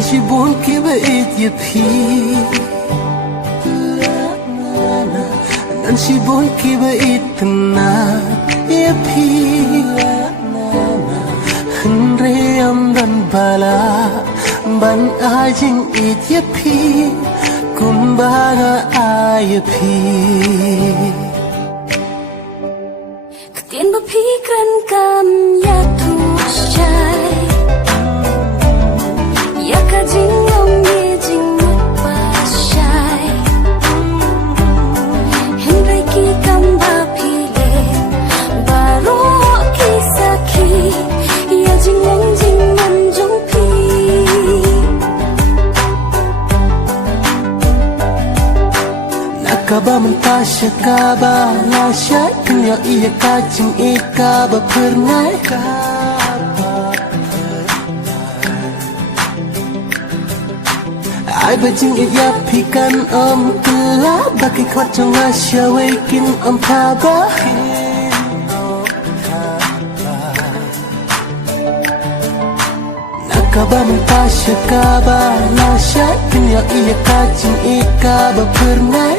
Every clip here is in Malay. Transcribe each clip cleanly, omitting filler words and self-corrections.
Shibun kiba it ye pee Nan shibun kiba it na ye pee Henry am dan bala ban ajing it ye pee Kumbaga ay pee Ketin berpikiran kam ya tusyai Ya kajing om ye jing pasyai Henry ki kam ba pile Baru ki saki Ya jing manjung pi Kaba Mynta Kaba Lasyai Kenya iya kacing Kaba pernah Ai bajing iya pikan telah Bagi kuat jong asya wekin Kaba Kaba Mynta Kaba Lasyai Kenya iya kacing Kaba pernah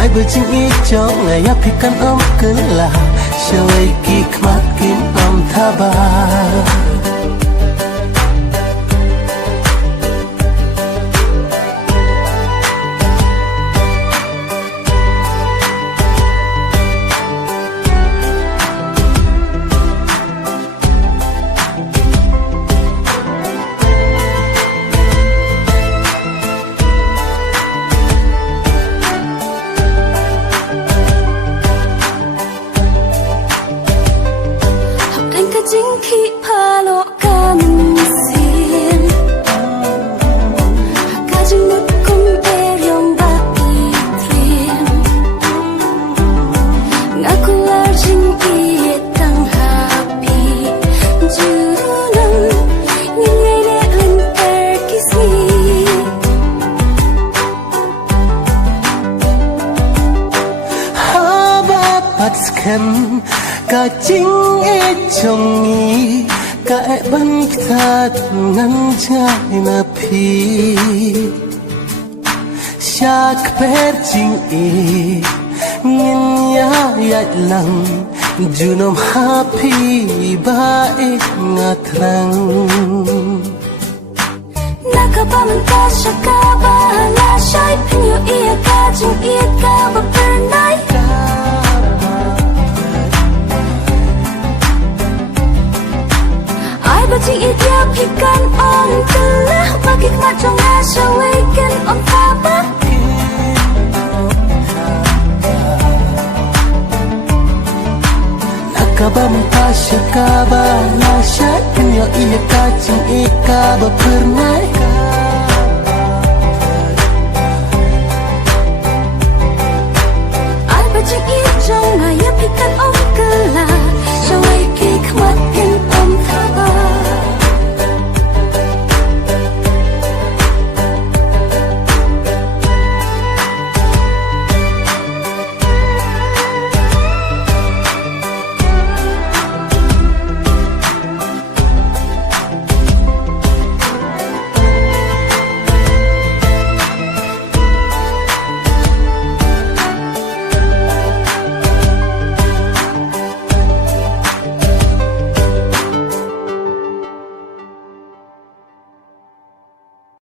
Ai bajing ijong ngaya pikan kelah Syawai kik makin tabah Jingki palo kamisin Kajing mukum eryong ba itrim Ngaku larjing ietang hapi Junang Ngingay le'lin terkisi Habapatskan Kacing ejong Kae ban kita ngang jai napi Syak perjing Ngin ya yat lang Junom hapi baik ngatrang Nakaba Mynta Kaba Lasyai Penyo iya kajing Kaba pernah Bajing dia pikan telah Bagi kemat jong asya wekin Kaba Kaba Mynta Kaba Lasyai Kenya iya kacing Kaba pernah